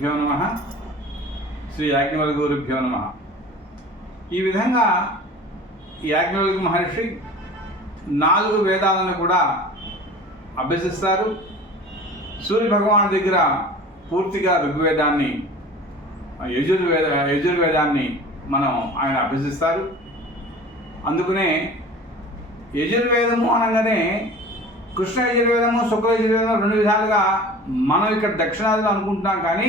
గురుభ్యో నమః. శ్రీ యాజ్ఞవల్క్య గురుభ్యో నమః. ఈ విధంగా యాజ్ఞవల్క్య మహర్షి 4 వేదాలను కూడా అభ్యసిస్తారు. సూర్య భగవాను దగ్గర పూర్తిగా ఋగ్వేదాన్ని, యజుర్వేదాన్ని ఆయన అభ్యసిస్తారు. అందుకనే యజుర్వేదము అనగానే కృష్ణ యజుర్వేదము, శుక్ల యజుర్వేదము 2 విధాలుగా మనం ఇక్కడ దక్షిణాదిలో అనుకుంటున్నాం. కానీ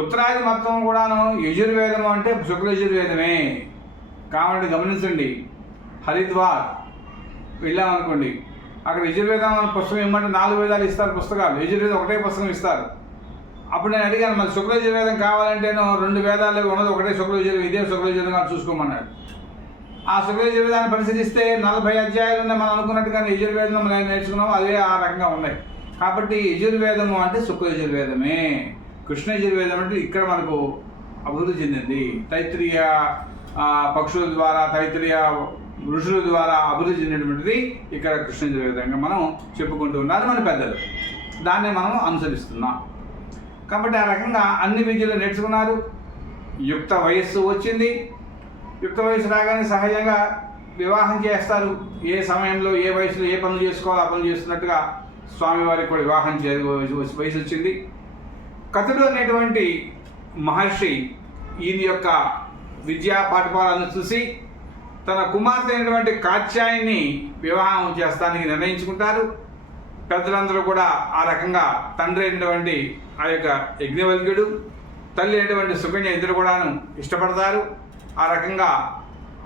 ఉత్తరాది మొత్తం కూడాను యజుర్వేదము అంటే శుక్ల యజుర్వేదమే. కాబట్టి గమనించండి, హరిద్వార్ వెళ్ళామనుకోండి, అక్కడ యజుర్వేదం అనే పుస్తకం ఏమంటే 4 వేదాలు ఇస్తారు పుస్తకాలు, యజుర్వేదం ఒకటే పుస్తకం ఇస్తారు. అప్పుడు నేను అడిగాను, మరి శుక్ల యజుర్వేదం కావాలంటేనో 2 వేదాలు ఉన్నది ఒకటే శుక్ల యజుర్వేదం, ఇదే శుక్ల యజుర్వేదం చూసుకోమన్నాడు. ఆ శుక్ల యజుర్వేదాన్ని పరిశీలిస్తే 40 అధ్యాయాలు ఉన్నాయి. మనం అనుకున్నట్టుగా యజుర్వేదం మనం నేర్చుకున్నాము, అదే ఆ రకంగా ఉన్నాయి. కాబట్టి యజుర్వేదము అంటే శుక్ల యజుర్వేదమే. కృష్ణ యజుర్వేదం అంటే ఇక్కడ మనకు అభివృద్ధి చెందింది. తైత్రీయ పక్షుల ద్వారా, తైత్రీయ ఋషుల ద్వారా అభివృద్ధి చెందినటువంటిది ఇక్కడ కృష్ణ యజుర్వేదంగా మనం చెప్పుకుంటూ ఉన్నారు మన పెద్దలు. దాన్ని మనం అనుసరిస్తున్నాం. కాబట్టి ఆ రకంగా అన్ని విద్యలు నేర్చుకున్నారు. యుక్త వయస్సు వచ్చింది. యుక్త వయసు రాగానే సహజంగా వివాహం చేస్తారు. ఏ సమయంలో ఏ వయసులో ఏ పనులు చేసుకోవాలో ఆ పనులు చేస్తున్నట్టుగా స్వామివారికి కూడా వివాహం వయసు వచ్చింది. కథలు అనేటువంటి మహర్షి ఈయన యొక్క విద్యా పాఠపాలను చూసి తన కుమార్తె అయినటువంటి కాత్యాయని వివాహం చేస్తానికి నిర్ణయించుకుంటారు. పెద్దలందరూ కూడా ఆ రకంగా తండ్రి అయినటువంటి ఆ యొక్క యజ్ఞవల్క్యుడు, తల్లి అయినటువంటి సుకన్య ఇద్దరు కూడాను ఇష్టపడతారు. ఆ రకంగా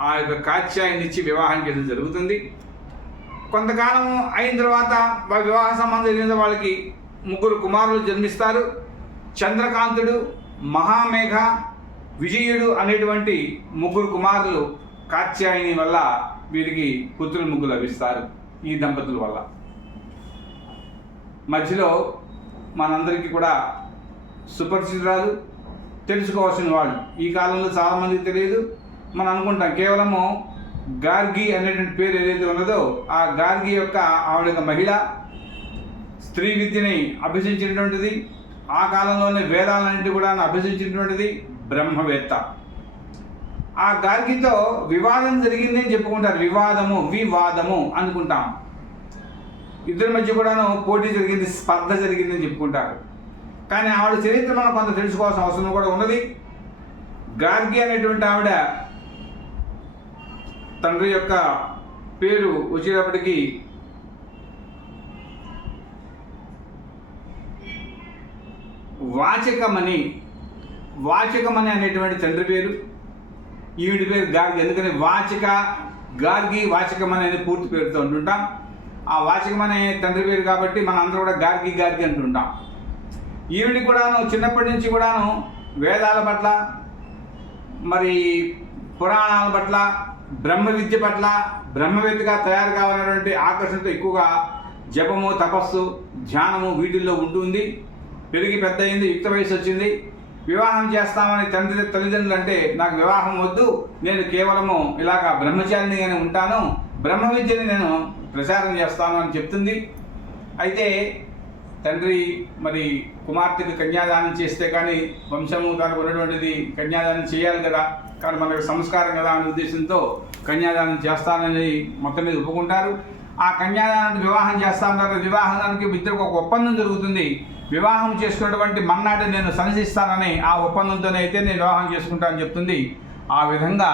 ఆ యొక్క కాత్యాయని ఇచ్చి వివాహం చేయడం జరుగుతుంది. కొంతకాలం అయిన తర్వాత వివాహ సంబంధం జరిగిన వాళ్ళకి 3 కుమారులు జన్మిస్తారు. చంద్రకాంతుడు, మహామేఘ, విజయుడు అనేటువంటి 3 కుమారులు కాత్యాయని వల్ల వీరికి పుత్రులు 3 లభిస్తారు. ఈ దంపతుల వల్ల మధ్యలో మనందరికీ కూడా సుపరిచితురాలు, తెలుసుకోవాల్సిన వాళ్ళు ఈ కాలంలో చాలామందికి తెలియదు. మనం అనుకుంటాం కేవలము గార్గి అనేటువంటి పేరు ఏదైతే ఉన్నదో ఆ గార్గి యొక్క ఆవిడ మహిళ, స్త్రీ విద్యని అభ్యసించినటువంటిది, ఆ కాలంలోనే వేదాలన్నింటి కూడా అభ్యసించినటువంటిది, బ్రహ్మవేత్త. ఆ గార్గితో వివాదం జరిగింది అని చెప్పుకుంటారు. వివాదము అనుకుంటాం. ఇద్దరి మధ్య కూడాను పోటీ జరిగింది, స్పర్ధ జరిగిందని చెప్పుకుంటారు. కానీ ఆవిడ చరిత్ర మనం కొంత తెలుసుకోవాల్సిన అవసరం కూడా ఉన్నది. గార్గి అనేటువంటి ఆవిడ తండ్రి యొక్క పేరు వచ్చేటప్పటికి వాచకమణి అనేటువంటి తండ్రి పేరు. ఈవిడి పేరు గార్గి. ఎందుకని గార్గి వాచకమణి అనే పూర్తి పేరుతో అంటుంటాం. ఆ వాచకమణి తండ్రి పేరు కాబట్టి మన అందరూ కూడా గార్గి అంటుంటాం. ఈవిడి కూడాను చిన్నప్పటి నుంచి కూడాను వేదాల పట్ల, మరి పురాణాల పట్ల, బ్రహ్మ విద్య పట్ల, బ్రహ్మవేత్తగా తయారు కావాలనేటువంటి ఆకర్షణతో ఎక్కువగా జపము, తపస్సు, ధ్యానము వీటిల్లో ఉంటుంది. పెరిగి పెద్ద అయింది, యుక్త వయసు వచ్చింది. వివాహం చేస్తామని తల్లిదండ్రులు అంటే నాకు వివాహం వద్దు, నేను కేవలము ఇలాగా బ్రహ్మచారినిగానే ఉంటాను, బ్రహ్మ విద్యని నేను ప్రచారం చేస్తాను అని చెప్తుంది. అయితే తండ్రి మరి కుమార్తెకు కన్యాదానం చేస్తే కానీ వంశము తనకు ఉన్నటువంటిది కన్యాదానం చేయాలి కదా, కానీ మనకు సంస్కారం కదా అనే ఉద్దేశంతో కన్యాదానం చేస్తానని మొత్తం మీద ఒప్పుకుంటారు. ఆ కన్యాదానాన్ని వివాహం చేస్తానన్నారు. వివాహానికి ఇద్దరికి ఒక ఒప్పందం జరుగుతుంది. వివాహం చేసుకున్నటువంటి మన్నాడు నేను సన్నిధిస్తానని ఆ ఒప్పందంతోనే అయితే నేను వివాహం చేసుకుంటానని చెప్తుంది. ఆ విధంగా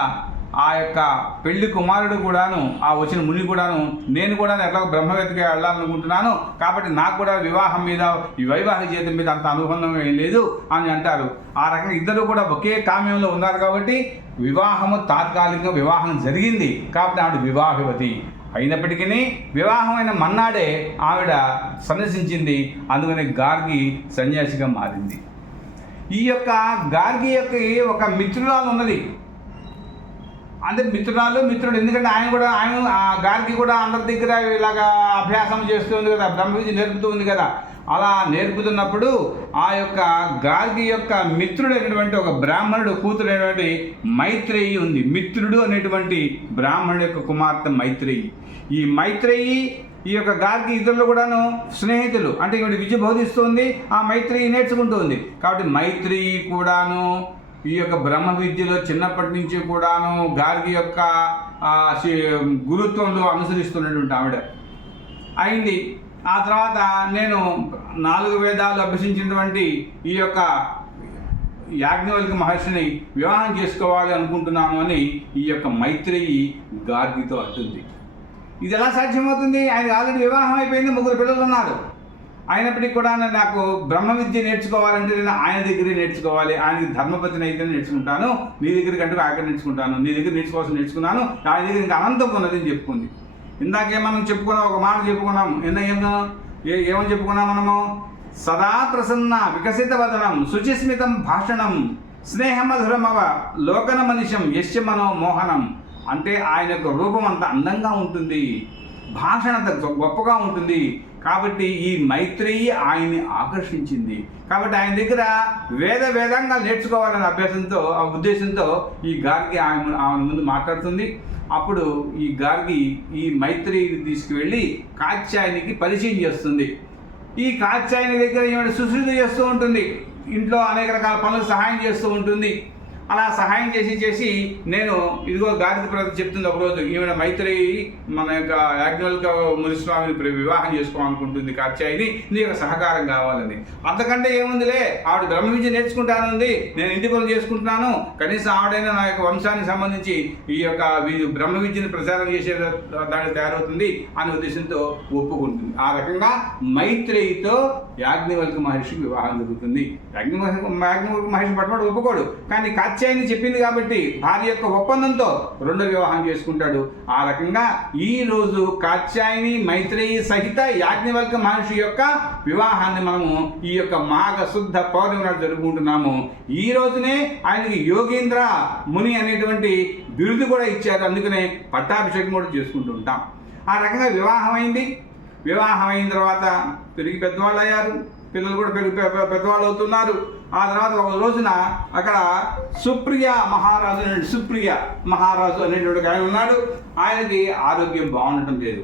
ఆ యొక్క పెళ్లి కుమారుడు కూడాను, ఆ వచ్చిన ముని కూడాను, నేను కూడా ఎట్లా బ్రహ్మవేత్తగా వెళ్ళాలనుకుంటున్నాను, కాబట్టి నాకు కూడా వివాహం మీద, ఈ వైవాహిక జీవితం మీద అంత అనుబంధం ఏం లేదు అని అంటారు. ఆ రకంగా ఇద్దరు కూడా ఒకే కామ్యంలో ఉన్నారు కాబట్టి వివాహము తాత్కాలికంగా వివాహం జరిగింది. కాబట్టి ఆవిడ వివాహవతి అయినప్పటికీ వివాహమైన మన్నాడే ఆవిడ సన్యసించింది. అందుకని గార్గి సన్యాసిగా మారింది. ఈ యొక్క గార్గి యొక్క ఒక మిత్రురాలు ఉన్నది. అంటే మిత్రుడు, ఎందుకంటే ఆయన గార్గి కూడా అందరి దగ్గర ఇలాగా అభ్యాసం చేస్తుంది కదా, బ్రహ్మ విద్య నేర్పుతూ ఉంది కదా. అలా నేర్పుతున్నప్పుడు ఆ యొక్క గార్గి యొక్క మిత్రుడైనటువంటి ఒక బ్రాహ్మణుడు కూతురైనటువంటి మైత్రేయి ఉంది. మిత్రుడు అనేటువంటి బ్రాహ్మణుడి యొక్క కుమార్తె మైత్రేయి. ఈ మైత్రేయి ఈ యొక్క గార్గి ఇతరులు కూడాను స్నేహితులు. అంటే ఈవిడ విద్య బోధిస్తుంది, ఆ మైత్రేయి నేర్చుకుంటుంది. కాబట్టి మైత్రేయి కూడాను ఈ యొక్క బ్రహ్మ విద్యలో చిన్నప్పటి నుంచి కూడాను గార్గి యొక్క గురుత్వంలో అనుసరిస్తున్నటువంటి ఆవిడ అయింది. ఆ తర్వాత నేను 4 వేదాలు అభ్యసించినటువంటి ఈ యొక్క యాజ్ఞవల్క్య మహర్షిని వివాహం చేసుకోవాలి అనుకుంటున్నాను అని ఈ యొక్క మైత్రేయి గార్గితో అంటుంది. ఇది ఎలా సాధ్యమవుతుంది? ఆయన ఆల్రెడీ వివాహం అయిపోయింది, 3 పిల్లలు ఉన్నారు. అయినప్పటికీ కూడా నాకు బ్రహ్మ విద్య నేర్చుకోవాలంటే నేను ఆయన దగ్గరే నేర్చుకోవాలి. ఆయనకి ధర్మపతిని అయితే నేర్చుకుంటాను, నీ దగ్గరికి అంటే అక్కడ నేర్చుకుంటాను, నీ దగ్గర నేర్చుకున్నాను, ఆయన దగ్గర ఇంకా అనంతం ఉన్నది అని చెప్పుకుంది. ఇందాకే మనం చెప్పుకున్నాం, ఒక మాట చెప్పుకున్నాం. ఏమని చెప్పుకున్నాం మనము? సదా ప్రసన్న వికసిత వదనం శుచిస్మితం భాషణం స్నేహమధురమవ లోకన మనిషం యశ్య మనో మోహనం. అంటే ఆయన యొక్క రూపం అంత అందంగా ఉంటుంది, భాషణ అంత గొప్పగా ఉంటుంది. కాబట్టి ఈ మైత్రేయి ఆయన్ని ఆకర్షించింది. కాబట్టి ఆయన దగ్గర వేదంగా నేర్చుకోవాలనే అభ్యాసంతో, ఆ ఉద్దేశంతో ఈ గార్గి ఆమె ముందు మాట్లాడుతుంది. అప్పుడు ఈ గార్గి ఈ మైత్రేయిని తీసుకువెళ్ళి కాత్యాయనికి పరిచయం చేస్తుంది. ఈ కాత్యాయని దగ్గర ఈమె సుశ్రుతి చేస్తూ ఉంటుంది, ఇంట్లో అనేక రకాల పనులు సహాయం చేస్తూ ఉంటుంది. అలా సహాయం చేసి నేను ఇదిగో గార్గి ప్రతి చెప్తుంది ఒకరోజు, ఈమె మైత్రేయి మన యొక్క యాజ్ఞవల్క్య మునిస్వామిని వివాహం చేసుకోవాలనుకుంటుంది కాత్యాయని, నీ యొక్క సహకారం కావాలని. అంతకంటే ఏముందిలే, ఆవిడ బ్రహ్మ విద్య నేర్చుకుంటానుంది, నేను ఇంటి పనులు చేసుకుంటున్నాను, కనీసం ఆవిడైనా నా యొక్క వంశానికి సంబంధించి ఈ యొక్క బ్రహ్మ విద్యను ప్రచారం చేసే దానికి తయారవుతుంది అనే ఉద్దేశంతో ఒప్పుకుంటుంది. ఆ రకంగా మైత్రేయితో యాజ్ఞవల్క్య మహర్షికి వివాహం జరుగుతుంది. యాజ్ఞవల్క్య మహర్షి పట్టుబడి ఒప్పుకోడు, కానీ కాత్యాయని చెప్పింది కాబట్టి భార్య యొక్క ఒప్పందంతో 2వ వివాహం చేసుకుంటాడు. ఆ రకంగా ఈ రోజు కాత్యాయని మైత్రేయి సహిత యాజ్ఞవల్క్య మహర్షి యొక్క వివాహాన్ని మనము ఈ యొక్క మాఘ శుద్ధ పౌర్ణమి నాడు జరుపుకుంటున్నాము. ఈ రోజునే ఆయనకి యోగేంద్ర ముని అనేటువంటి బిరుదు కూడా ఇచ్చారు, అందుకనే పట్టాభిషేకం కూడా చేసుకుంటూ ఉంటాం. ఆ రకంగా వివాహం అయింది. వివాహం అయిన తర్వాత పెరిగి పెద్దవాళ్ళు అయ్యారు, పిల్లలు కూడా పెద్దవాళ్ళు అవుతున్నారు. ఆ తర్వాత ఒక రోజున అక్కడ సుప్రియ మహారాజు అనేటువంటి ఆయన ఉన్నాడు. ఆయనకి ఆరోగ్యం బాగుండటం లేదు.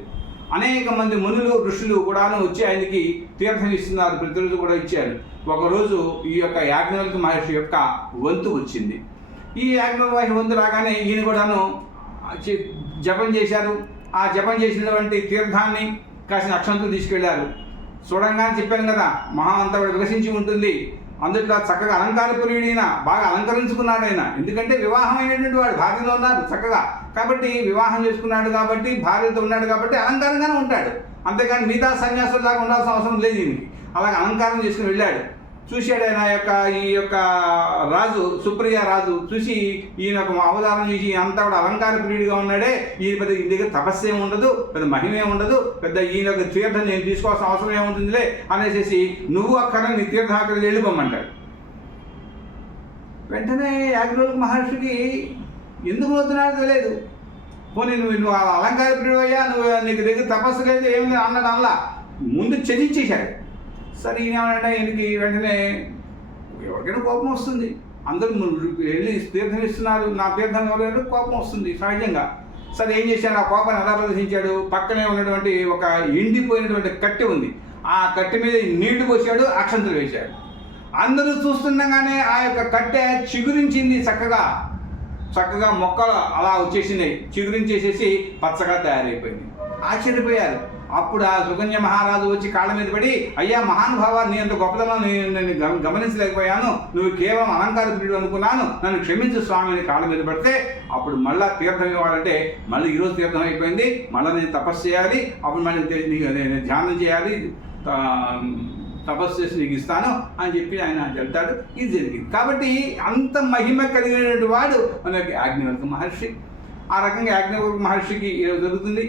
అనేక మంది మునులు ఋషులు కూడాను వచ్చి ఆయనకి తీర్థం ఇస్తున్నారు, ప్రతిరోజు కూడా ఇచ్చారు. ఒకరోజు ఈ యొక్క యాజ్ఞవల్క్య మహర్షి యొక్క వంతు వచ్చింది. ఈ యాజ్ఞవల్క్య మహర్షి వంతు రాగానే ఈయన కూడాను జపం చేశారు. ఆ జపం చేసినటువంటి తీర్థాన్ని కాసిన అక్షంతలు తీసుకెళ్లారు. చూడంగానే చెప్పాను కదా, మహా అంతా వికసించి ఉంటుంది. అందుట్లో చక్కగా అలంకార ప్రియుడైన, బాగా అలంకరించుకున్నాడు ఆయన. ఎందుకంటే వివాహమైనటువంటి వాడు, భార్యలో ఉన్నారు చక్కగా. కాబట్టి వివాహం చేసుకున్నాడు కాబట్టి, భార్యతో ఉన్నాడు కాబట్టి అలంకారంగానే ఉంటాడు. అంతేగాని మిగతా సన్యాసులాగా ఉండాల్సిన అవసరం లేదు ఈయనకి. అలాగే అలంకారం చేసుకుని వెళ్ళాడు. చూశాడు ఆయన ఈ యొక్క రాజు, సుప్రియ రాజు చూసి ఈయన ఒక అవతారం చూసి అంతా కూడా అలంకార ప్రియుడిగా ఉన్నాడే, ఈయన పెద్ద ఈ దగ్గర తపస్సు ఏమి ఉండదు, పెద్ద మహిమే ఉండదు, పెద్ద ఈయన యొక్క తీర్థం నేను తీసుకోవాల్సిన అవసరం ఏముంటుందిలే అనేసి నువ్వు అక్కడ నీ తీర్థం అక్కడికి వెళ్ళిపోమంటాడు. వెంటనే యాజ్ఞవల్క్య మహర్షికి ఎందుకు పోతున్నాడో తెలియదు. పోనీ నువ్వు అలంకార ప్రియుడు అయ్యా, నీకు దగ్గర తపస్సు లేదు ఏమి అన్నాడు. అలా ముందు త్యజించేశాడు. సరే ఈయనేమంటే ఈయనకి వెంటనే ఎవరికైనా కోపం వస్తుంది. అందరూ వెళ్ళి తీర్థం ఇస్తున్నారు, నా తీర్థం ఇవ్వలేదు, కోపం వస్తుంది సహజంగా. సరే ఏం చేశాడు, ఆ కోపాన్ని ఎలా ప్రదర్శించాడు? పక్కనే ఉన్నటువంటి ఒక ఎండిపోయినటువంటి కట్టె ఉంది, ఆ కట్టె మీద నీళ్లు పోసాడు, అక్షంతలు వేశాడు. అందరూ చూస్తుండగానే ఆ యొక్క కట్టె చిగురించింది, చక్కగా మొక్కలు అలా వచ్చేసినాయి, చిగురించేసేసి పచ్చగా తయారైపోయింది. ఆశ్చర్యపోయారు. అప్పుడు ఆ సుకన్య మహారాజు వచ్చి కాళ్ళ మీద పడి, అయ్యా మహానుభావ, నీ అంత గొప్పతనం నేను గమనించలేకపోయాను, నువ్వు కేవలం అలంకార ప్రియుడు అనుకున్నాను, నన్ను క్షమించు స్వామి అని కాళ్ళ మీద పడితే, అప్పుడు మళ్ళీ తీర్థం ఇవ్వాలంటే మళ్ళీ ఈరోజు తీర్థం అయిపోయింది, మళ్ళీ నేను తపస్సు చేయాలి, అప్పుడు మళ్ళీ నేను ధ్యానం చేయాలి, తపస్సు చేసి నీకు ఇస్తాను అని చెప్పి ఆయన చెప్తాడు. ఇది జరిగింది. కాబట్టి అంత మహిమ కలిగినటువంటి వాడు మనకి యాజ్ఞవల్క్య మహర్షి. ఆ రకంగా యాజ్ఞవల్క్య మహర్షికి ఈరోజు జరుగుతుంది.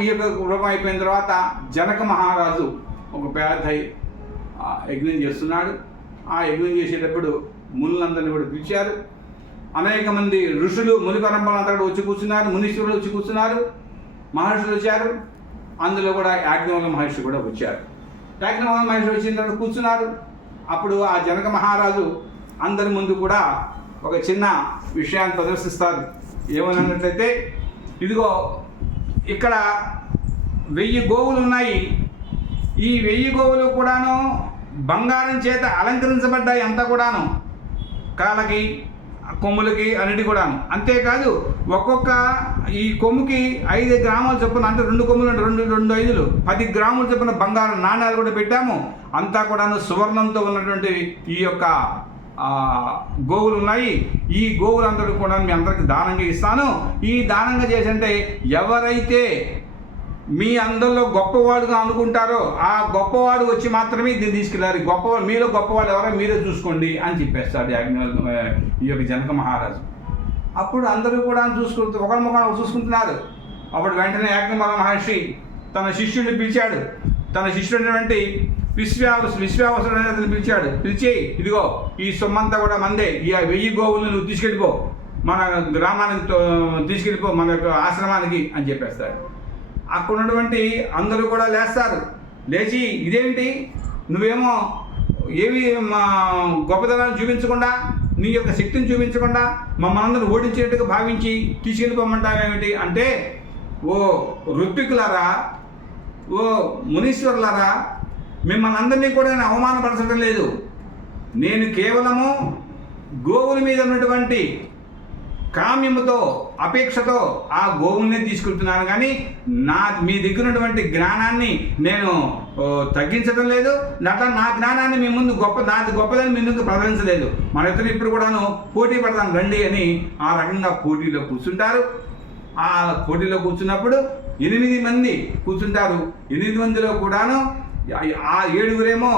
ఈ యొక్క రూపం అయిపోయిన తర్వాత జనక మహారాజు ఒక పెద్ద యజ్ఞం చేస్తున్నాడు. ఆ యజ్ఞం చేసేటప్పుడు మునులందరినీ కూడా పిలిచారు. అనేక మంది ఋషులు, ముని పరంపరంతా కూడా వచ్చి కూర్చున్నారు, మునీశ్వరులు వచ్చి కూర్చున్నారు, మహర్షులు వచ్చారు. అందులో కూడా యాజ్ఞవల్క్య మహర్షి కూడా వచ్చారు. యాజ్ఞవల్క్య మహర్షి వచ్చిన తర్వాత కూర్చున్నారు. అప్పుడు ఆ జనక మహారాజు అందరి ముందు కూడా ఒక చిన్న విషయాన్ని ప్రదర్శిస్తారు. ఏమన్నట్లయితే, ఇదిగో ఇక్కడ 1000 గోవులు ఉన్నాయి. ఈ 1000 గోవులు కూడాను బంగారం చేత అలంకరించబడ్డాయి అంతా కూడాను, కాళ్ళకి కొమ్ములకి అన్నిటి కూడాను. అంతేకాదు ఒక్కొక్క ఈ కొమ్ముకి 5 గ్రాముల చొప్పున, అంటే 2 కొమ్ములు అంటే 2 5లు 10 గ్రాముల చొప్పున బంగారం నాణ్యాలు కూడా పెట్టాము. అంతా కూడాను సువర్ణంతో ఉన్నటువంటి ఈ యొక్క గోవులు ఉన్నాయి. ఈ గోవులందరూ కూడా మీ అందరికి దానంగా ఇస్తాను. ఈ దానంగా చేసంటే ఎవరైతే మీ అందరిలో గొప్పవాడుగా అనుకుంటారో ఆ గొప్పవాడు వచ్చి మాత్రమే దీన్ని తీసుకెళ్ళాలి. గొప్పవాడు మీలో గొప్పవాడు ఎవరో మీరే చూసుకోండి అని చెప్పేస్తాడు ఈ యొక్క జనక మహారాజు. అప్పుడు అందరూ కూడా ఒకరి చూసుకుంటున్నారు. అప్పుడు వెంటనే యాజ్ఞవల్క్య మహర్షి తన శిష్యుడిని పిలిచాడు. తన శిష్యుడైనటువంటి విశ్వావసుడు అతను పిలిచి, ఇదిగో ఈ సొమ్మంతా కూడా మందే, ఈ 1000 గోవులను నువ్వు తీసుకెళ్ళిపో, మన గ్రామానికి తీసుకెళ్ళిపో, మన యొక్క ఆశ్రమానికి అని చెప్పేస్తాడు. అక్కడ ఉన్నటువంటి అందరూ కూడా లేస్తారు. లేచి, ఇదేంటి నువ్వేమో ఏవి మా గొప్పతనాన్ని చూపించకుండా, నీ యొక్క శక్తిని చూపించకుండా మమ్మల్ని అందరూ ఓడించేట్టుగా భావించి తీసుకెళ్ళిపోమంటావేమిటి అంటే, ఓ ఋత్వికులారా, ఓ మునీశ్వరులారా, మిమ్మల్ని అందరినీ కూడా నేను అవమానపరచడం లేదు. నేను కేవలము గోవుల మీద ఉన్నటువంటి కామ్యముతో, అపేక్షతో ఆ గోవుల్ని తీసుకుంటున్నాను, కానీ మీ దగ్గర ఉన్నటువంటి జ్ఞానాన్ని నేను తగ్గించడం లేదు. నా జ్ఞానాన్ని మీ ముందు నాది గొప్పదని మీ ముందు ప్రదర్శించలేదు. మన ఇద్దరు ఇప్పుడు కూడాను పోటీ పడదాం రండి అని ఆ రకంగా పోటీలో కూర్చుంటారు. ఆ పోటీలో కూర్చున్నప్పుడు 8 మంది కూర్చుంటారు. 8 మందిలో కూడాను ఆ 7గురేమో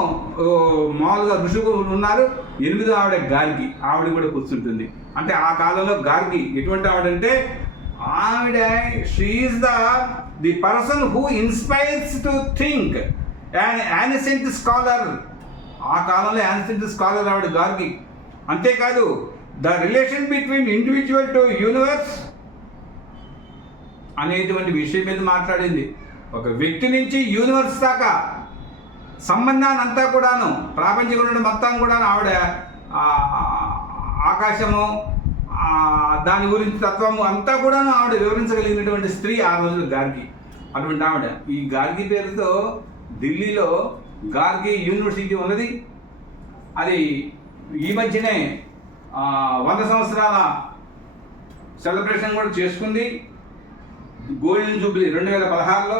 మామూలుగా ఋషులు ఉన్నారు. 8వ ఆవిడ గార్గి, ఆవిడ కూడా కూర్చుంటుంది. అంటే ఆ కాలంలో గార్గి ఎటువంటి ఆవిడంటే, ఆవిడ she is the person who inspires to think, ancient scholar. ఆ కాలంలో యాన్సెంట్ స్కాలర్ ఆవిడ గార్గి. అంతేకాదు the relation between individual to universe అనేటువంటి విషయం మీద మాట్లాడింది. ఒక వ్యక్తి నుంచి యూనివర్స్ దాకా సంబంధాన్ని అంతా కూడాను, ప్రాపంచిక మొత్తం కూడా ఆవిడ ఆకాశము, దాని గురించి తత్వము అంతా కూడాను ఆవిడ వివరించగలిగినటువంటి స్త్రీ ఆ రోజుల్లో గార్గి. అటువంటి ఆవిడ, ఈ గార్గి పేరుతో ఢిల్లీలో గార్గి యూనివర్సిటీ ఉన్నది. అది ఈ మధ్యనే 100 సంవత్సరాల సెలబ్రేషన్ కూడా చేసుకుంది. గోల్డెన్ జూబ్లీ 2016లో.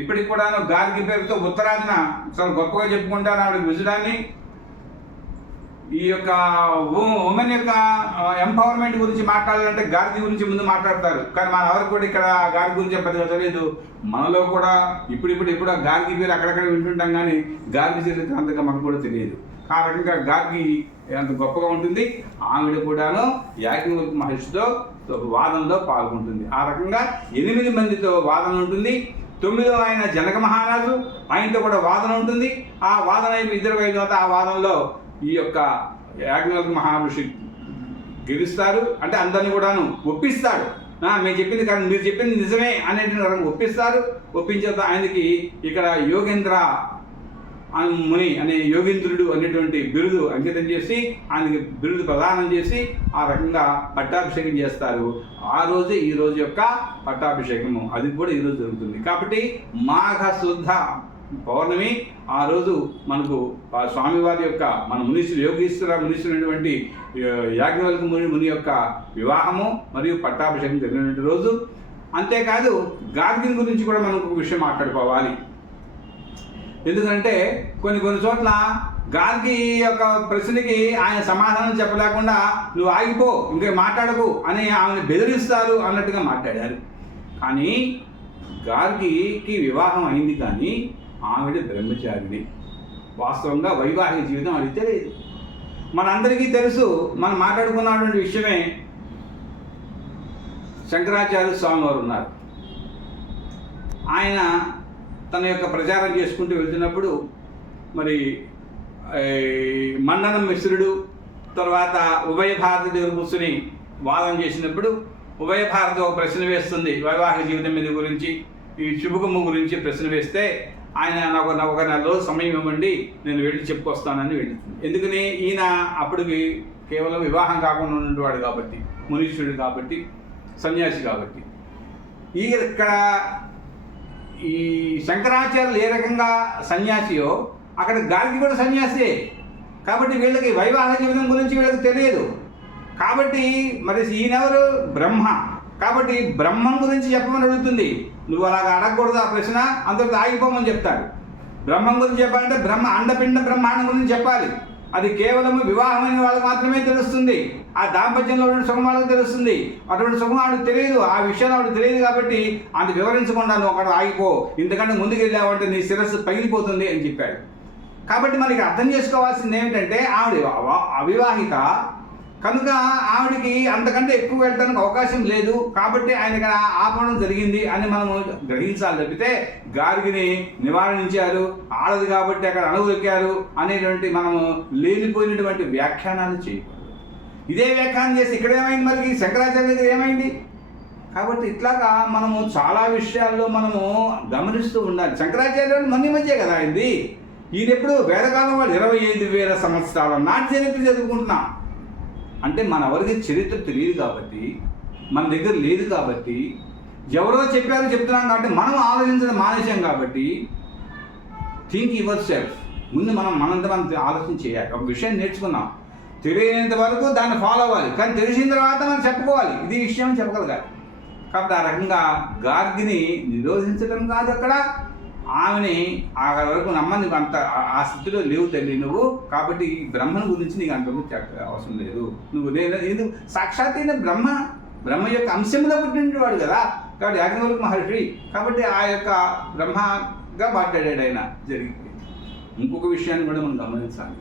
ఇప్పటికి కూడా గార్గి పేరుతో ఉత్తరాదిన చాలా గొప్పగా చెప్పుకుంటారు ఆవిడ విజయాన్ని. ఈ యొక్క ఉమెన్ యొక్క ఎంపవర్మెంట్ గురించి మాట్లాడాలంటే గార్గి గురించి ముందు మాట్లాడతారు. కానీ మన ఎవరికి కూడా ఇక్కడ గార్గి గురించి పెద్దగా తెలియదు. మనలో కూడా ఇప్పుడు గార్గి పేరు అక్కడక్కడ వింటుంటాం, కానీ గార్గి చరిత్ర అంతగా మనకు కూడా తెలియదు. ఆ రకంగా గార్గి ఎంత గొప్పగా ఉంటుంది. ఆవిడ కూడాను యాజ్ఞవల్క్య మహర్షితో వాదనలో పాల్గొంటుంది. ఆ రకంగా 8 మందితో వాదన ఉంటుంది. 9వ ఆయన జనక మహారాజు, ఆయనతో కూడా వాదన ఉంటుంది. ఆ వాదన ఇద్దరు అయిన తర్వాత ఆ వాదనలో ఈ యొక్క యాజ్ఞవల్క్య మహర్షి గెలుస్తారు. అంటే అందరినీ కూడాను ఒప్పిస్తాడు. మేము చెప్పింది కానీ మీరు చెప్పింది నిజమే అనేటువంటి ఒప్పిస్తారు. ఒప్పించే ఆయనకి ఇక్కడ యోగేంద్ర ముని అనే యోగేంద్రుడు అనేటువంటి బిరుదు అంకితం చేసి ఆయనకి బిరుదు ప్రదానం చేసి ఆ రకంగా పట్టాభిషేకం చేస్తారు. ఆ రోజే ఈ రోజు యొక్క పట్టాభిషేకము, అది కూడా ఈరోజు జరుగుతుంది. కాబట్టి మాఘ శుద్ధ పౌర్ణమి ఆ రోజు మనకు స్వామివారి యొక్క మన మునీశ్వరు యోగీశ్వర మునీశ్వరుడైనటువంటి యాజ్ఞవల్క్య ముని యొక్క వివాహము మరియు పట్టాభిషేకం జరిగినటువంటి రోజు. అంతేకాదు గార్గిని గురించి కూడా మనం ఒక విషయం మాట్లాడుకోవాలి. ఎందుకంటే కొన్ని చోట్ల గార్గి యొక్క ప్రశ్నకి ఆయన సమాధానం చెప్పలేకుండా నువ్వు ఆగిపో, ఇంకా మాట్లాడకు అని ఆమెను బెదిరిస్తారు అన్నట్టుగా మాట్లాడారు. కానీ గార్గికి వివాహం అయింది, కానీ ఆవిడ బ్రహ్మచారిణి. వాస్తవంగా వైవాహిక జీవితం అడిగితే లేదు. మనందరికీ తెలుసు, మనం మాట్లాడుకున్నటువంటి విషయమే. శంకరాచార్య స్వామి వారు ఉన్నారు. ఆయన తన యొక్క ప్రచారం చేసుకుంటూ వెళ్తున్నప్పుడు మరి మండనం మిశ్రుడు తర్వాత ఉభయ భారతి దగ్గర కూర్చుని వాదన చేసినప్పుడు ఉభయ భారతి ఒక ప్రశ్న వేస్తుంది వైవాహిక జీవితం మీద గురించి, ఈ శుభకము గురించి ప్రశ్న వేస్తే ఆయన నాకు ఒక 4 రోజులు సమయం ఇవ్వండి, నేను వెళ్ళి చెప్పుకొస్తానని వెళ్తుంది. ఎందుకని? ఈయన అప్పటికి కేవలం వివాహం కాకుండా ఉన్నవాడు కాబట్టి, మునీశ్వరుడు కాబట్టి, సన్యాసి కాబట్టి. ఇక్కడ ఈ శంకరాచార్యులు ఏ రకంగా సన్యాసియో అక్కడ గార్గి కూడా సన్యాసియే. కాబట్టి వీళ్ళకి వైవాహిక జీవితం గురించి వీళ్ళకి తెలియదు. కాబట్టి మరి ఈయనెవరు? బ్రహ్మ. కాబట్టి బ్రహ్మం గురించి చెప్పమని అడుగుతుంది. నువ్వు అలాగ అడగకూడదు ఆ ప్రశ్న, అంతటితో ఆగిపోమని చెప్తాడు. బ్రహ్మం గురించి చెప్పాలంటే అండపిండ బ్రహ్మాండం గురించి చెప్పాలి. అది కేవలం వివాహమైన వాళ్ళకి మాత్రమే తెలుస్తుంది. ఆ దాంపత్యంలో ఉన్న సుఖం వాళ్ళకి తెలుస్తుంది. అటువంటి సుఖం ఆవిడకి తెలియదు, ఆ విషయాలు ఆవిడకి తెలియదు. కాబట్టి అంత వివరించకుండా నువ్వు అక్కడ ఆగిపో, ఇంతకంటే ముందుకు వెళ్ళావంటే నీ శిరస్సు పగిలిపోతుంది అని చెప్పాడు. కాబట్టి మనకి అర్థం చేసుకోవాల్సింది ఏమిటంటే ఆవిడ అవివాహిత కనుక ఆవిడికి అంతకంటే ఎక్కువ వెళ్ళడానికి అవకాశం లేదు. కాబట్టి ఆయన ఆపడం జరిగింది అని మనము గ్రహించాలి తప్పితే గార్గిని నివారించారు, ఆడదు కాబట్టి అక్కడ అణువులెక్కారు అనేటువంటి మనము లేనిపోయినటువంటి వ్యాఖ్యానాలు చేయకూడదు. ఇదే వ్యాఖ్యానం చేసి ఇక్కడ ఏమైంది, మరి శంకరాచార్య దగ్గర ఏమైంది? కాబట్టి ఇట్లాగా మనము చాలా విషయాల్లో మనము గమనిస్తూ ఉండాలి. శంకరాచార్యులు మధ్య కదా అయింది. ఈయన ఎప్పుడు వేదకాలం వాళ్ళు 25,000 సంవత్సరాల నాటి చరిత్ర చదువుకుంటున్నాం. అంటే మనెవరికి చరిత్ర తెలియదు కాబట్టి, మన దగ్గర లేదు కాబట్టి, ఎవరో చెప్పారో చెప్తున్నాం కాబట్టి మనం ఆలోచించడం మానేశాం కాబట్టి థింక్ యువర్ సెల్ఫ్. ముందు మనంతా మనం ఆలోచన చేయాలి. ఒక విషయం నేర్చుకున్నాం, తెలియనంత వరకు దాన్ని ఫాలో అవ్వాలి. కానీ తెలిసిన తర్వాత మనం చెప్పుకోవాలి, ఇది విషయం చెప్పగలగాలి. కాబట్టి ఆ రకంగా గార్గిని నిరోధించడం కాదు అక్కడ, ఆమెని ఆ వరకు నమ్మని అంత ఆ స్థితిలో లేవు తల్లి నువ్వు. కాబట్టి బ్రహ్మను గురించి నీకు అంత అవసరం లేదు. నువ్వు ఎందుకు సాక్షాత్ అయిన బ్రహ్మ యొక్క అంశంలో పుట్టినవాడు కదా. కాబట్టి యాజ్ఞవల్క్య మహర్షి కాబట్టి ఆ యొక్క బ్రహ్మగా మాట్లాడాడు ఆయన. జరిగింది. ఇంకొక విషయాన్ని కూడా మనం గమనించాలి.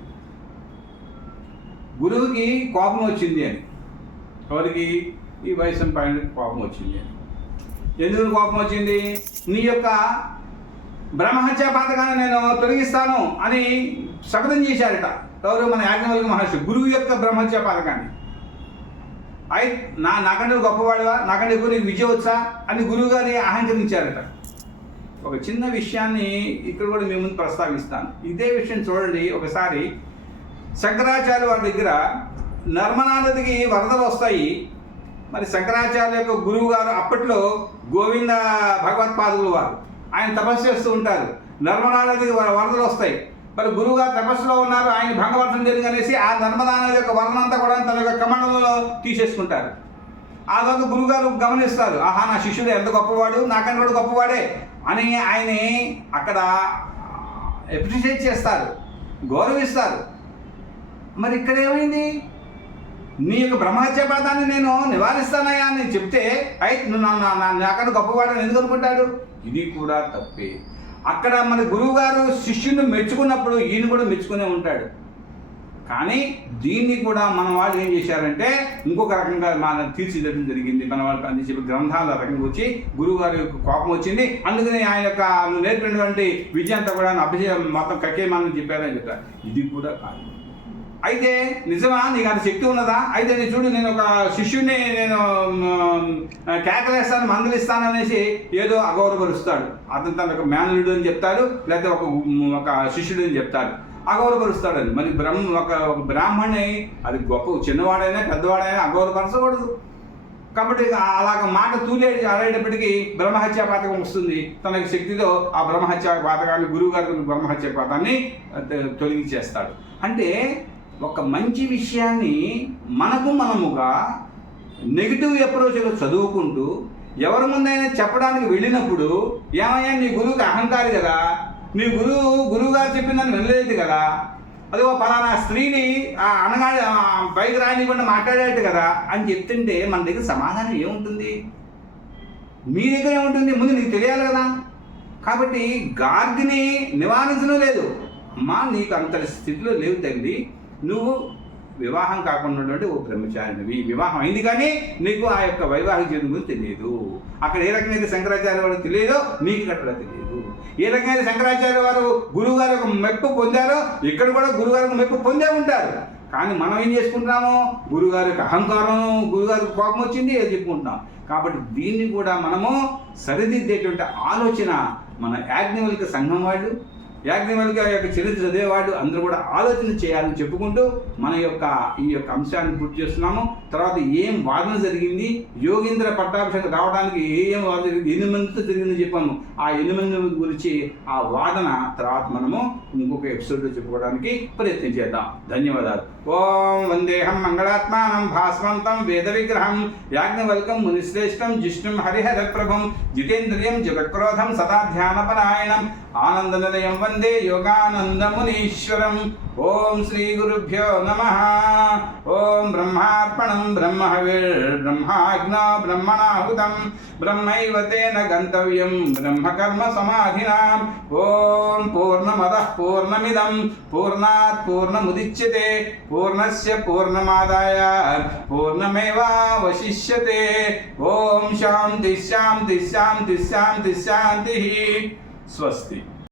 గురువుకి కోపం వచ్చింది అని, ఎవరికి? ఈ వైశంపాయనుడికి కోపం వచ్చింది అని. ఎందుకు కోపం వచ్చింది? నీ యొక్క బ్రహ్మహత్యా పాతకాన్ని నేను తొలగిస్తాను అని శపథం చేశారట. ఎవరు? మన యాజ్ఞవల్క్య మహర్షి. గురువు యొక్క బ్రహ్మహత్యా పాతకాన్ని నాకంటే గొప్పవాడువా, నాకంటే ఎక్కువ నీకు విద్య వచ్చా అని గురువు గారిని అహంకరించారట. ఒక చిన్న విషయాన్ని ఇక్కడ కూడా మీ ముందు ప్రస్తావిస్తాను. ఇదే విషయం చూడండి. ఒకసారి శంకరాచార్య వారి దగ్గర నర్మదా నదికి వరదలు వస్తాయి. మరి శంకరాచార్య యొక్క గురువు గారు అప్పట్లో గోవింద భగవత్పాదులు వారు, ఆయన తపస్సు చేస్తూ ఉంటారు. నర్మదా నదికి వరదలు వస్తాయి. మరి గురువు గారు తపస్సులో ఉన్నారు, ఆయన భంగవర్షం జరిగనేసి ఆ నర్మదా నది యొక్క వరదంతా కూడా తన యొక్క కమండలంలో తీసేసుకుంటారు. ఆ తర్వాత గురువు గారు గమనిస్తారు, ఆహా నా శిష్యుడు ఎంత గొప్పవాడు, నాకన్నా కూడా గొప్పవాడే అని ఆయన్ని అక్కడ అప్రిషియేట్ చేస్తారు, గౌరవిస్తారు. మరి ఇక్కడ ఏమైంది? నీ యొక్క బ్రహ్మహత్యా పాదాన్ని నేను నివారిస్తానయ్యా అని చెప్తే నువ్వు నాకన్నా గొప్పవాడని ఎందుకు అనుకుంటాడు? ఇది కూడా తప్పే. అక్కడ మన గురువు గారు శిష్యుని మెచ్చుకున్నప్పుడు ఈయన కూడా మెచ్చుకునే ఉంటాడు. కానీ దీన్ని కూడా మన వాళ్ళు ఏం చేశారంటే ఇంకొక రకంగా మన తీర్చిదిద్దడం జరిగింది. మన వాళ్ళకి అని చెప్పి గ్రంథాల రకంగా వచ్చి గురువు గారి యొక్క కోపం వచ్చింది. అందుకని ఆయన యొక్క నేర్పినటువంటి విద్య అంతా కూడా మొత్తం కక్కేమాలని చెప్పారని చెప్తారు. ఇది కూడా కాదు. అయితే నిజమా నీకు అంత శక్తి ఉన్నదా? అయితే నేను చూడు, నేను ఒక శిష్యుడిని నేను కేకలేస్తాను, మందలిస్తాను అనేసి ఏదో అగౌరవపరుస్తాడు. అతను తన ఒక మేనలుడు అని చెప్తాడు, లేకపోతే ఒక శిష్యుడు అని చెప్తాడు, అగౌరవపరుస్తాడని. మరి ఒక బ్రాహ్మణి, అది గొప్ప చిన్నవాడైనా పెద్దవాడైనా అగౌరవపరచకూడదు. కాబట్టి అలాగ మాట అడేటప్పటికీ బ్రహ్మహత్యా పాతకం వస్తుంది. తనకి శక్తితో ఆ బ్రహ్మహత్యా పాతకాన్ని గురువు గారి బ్రహ్మహత్యా పాతాన్ని తొలగించేస్తాడు. అంటే ఒక మంచి విషయాన్ని మనముగా నెగిటివ్ అప్రోచ్లో చదువుకుంటూ ఎవరి ముందైనా చెప్పడానికి వెళ్ళినప్పుడు ఏమయ్యా నీ గురువుకి అహంకారి కదా, నీ గురువుగారు చెప్పిందని వెళ్ళలేదు కదా, అదే పలానా స్త్రీని అనగా బైక్ రానివ్వకుండా మాట్లాడేట్టు కదా అని చెప్తుంటే మన దగ్గర సమాధానం ఏముంటుంది? మీ దగ్గర ఏముంటుంది? ముందు నీకు తెలియాలి కదా. కాబట్టి గార్గిని నివారించడం లేదు. అమ్మా నీకు అంత స్థితిలో లేవు తల్లి, నువ్వు వివాహం కాకుండా ఉన్నటువంటి ఓ బ్రహ్మచారినివి. వివాహం అయింది కానీ నీకు ఆ యొక్క వైవాహిక జీవితం గురించి తెలియదు. అక్కడ ఏ రకంగా శంకరాచార్య వారు తెలియదో నీకు ఇక్కడ తెలియదు. ఏ రకంగా శంకరాచార్య వారు గురువు గారు ఒక మెప్పు పొందారో ఇక్కడ కూడా గురువుగారికి మెప్పు పొందే ఉంటారు. కానీ మనం ఏం చేసుకుంటున్నాము? గురువుగారికి అహంకారం, గురువుగారికి కోపం వచ్చింది అని చెప్పుకుంటున్నాం. కాబట్టి దీన్ని కూడా మనము సరిదిద్దేటువంటి ఆలోచన మన యాజ్ఞవల్క్య సంఘం వాళ్ళు, యాజ్ఞవల్క్య యొక్క చరిత్ర చదివేవాడు అందరూ కూడా ఆలోచన చేయాలని చెప్పుకుంటూ మన యొక్క ఈ యొక్క అంశాన్ని పూర్తి చేస్తున్నాము. తర్వాత ఏం వాదన జరిగింది, యోగీంద్ర పట్టాభిషేకం రావడానికి ఏం వాదన జరిగింది, 8 మందితో జరిగిందని చెప్పాము. ఆ 8 మంది గురించి ఆ వాదన తర్వాత మనము ఇంకొక ఎపిసోడ్లో చెప్పుకోవడానికి ప్రయత్నం చేద్దాం. ధన్యవాదాలు. ఓం వందేహం మంగళాత్మానం భాస్వంతం వేద విగ్రహం యాజ్ఞవల్కం మునిశ్రేష్టం జిష్ణుం హరిహర ప్రభం జితేంద్రియం జగత్క్రోధం సదా ధ్యానపరాయణం ఆనందనిలయం వందే యోగానందమునీశ్వరం. ఓం శ్రీ గురుభ్యో నమః. ఓం బ్రహ్మార్పణం బ్రహ్మహవిర్బ్రహ్మాగ్నో బ్రహ్మణాహుతం బ్రహ్మైవ తేన గంతవ్యం బ్రహ్మకర్మ సమాధినా. ఓం పూర్ణమదః పూర్ణమిదం పూర్ణాత్ పూర్ణముదిచ్యతే పూర్ణస్య పూర్ణమాదాయ పూర్ణమేవావశిష్యతే. ఓం శాంతి శాంతి శాంతి శాంతి శాంతి. స్వస్తి.